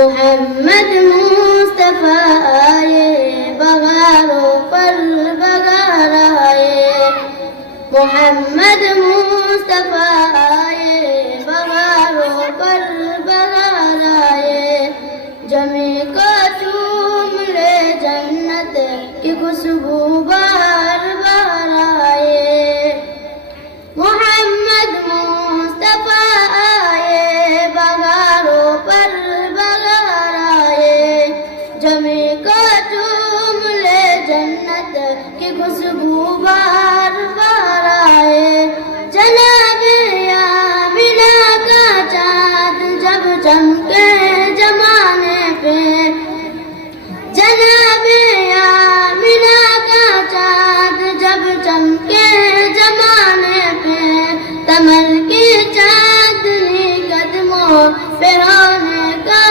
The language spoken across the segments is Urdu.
محمد مصطفیٰ آئے بہاروں پر بہار آئے محمد مصطفیٰ آئے بہاروں پر بہار آئے جمی کو چوم لے جنت کی خوشبو بار بار آئے محمد مصطفیٰ آئے بہاروں پر بہار آئے جمی کو چوم لے جنت کی خوشبو بار بار آئے جناب آمینہ کا چاند جب چمکے زمانے پہ جناب آمینہ کا چاند جب چمکے زمانے پہ کمر کی چاندنی قدموں پہ ہونے کا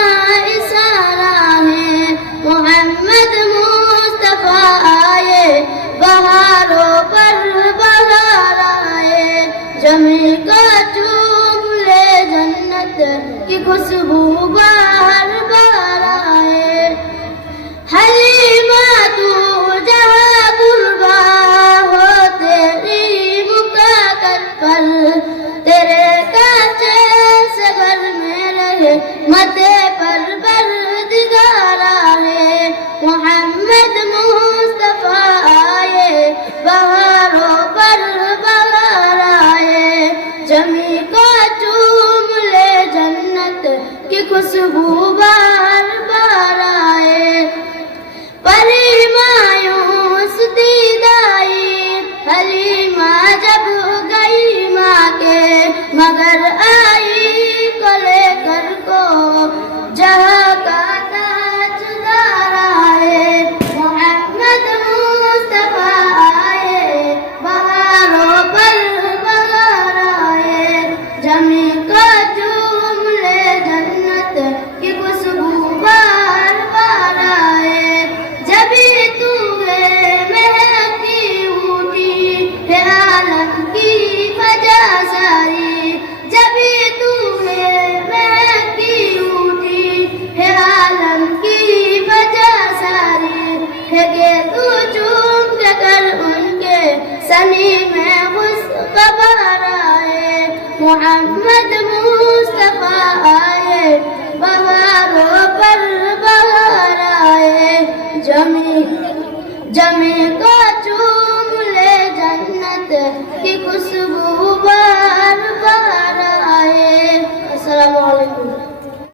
اشارہ ہے محمد مصطفیٰ آئے بہاروں پر بہار آئے جمی کو چوم لے جنت کی خوشبو بار بار آئے حلیمہ تو جہاں قربا ہو تیری مکاکت پر تیرے کانچے سے گھر میں رہے متے پر بردگارا ہے محمد مصطفیٰ آئے بہاروں پر بہار آئے جمی کو چوم لے جنت کی خوشبو بار بار آئے پری مایوس دیدائی حلیمہ جب گئی ماں کے مگر آئی کو لے کر کو جہاں کا تاجدار آئے محمد مصطفیٰ آئے بہاروں پر بہار آئے جمی کو چوم لے جنت کی خوشبو بار بار آئے جبھی تو مہکی اٹھی ہے عالم کی وجہ ساری جبھی تو مہکی اٹھی ہے عالم کی وجہ ساری ہے کہ تو چوم کے کر ان کے سنی میں خوشخبر آئے محمد مصطفیٰ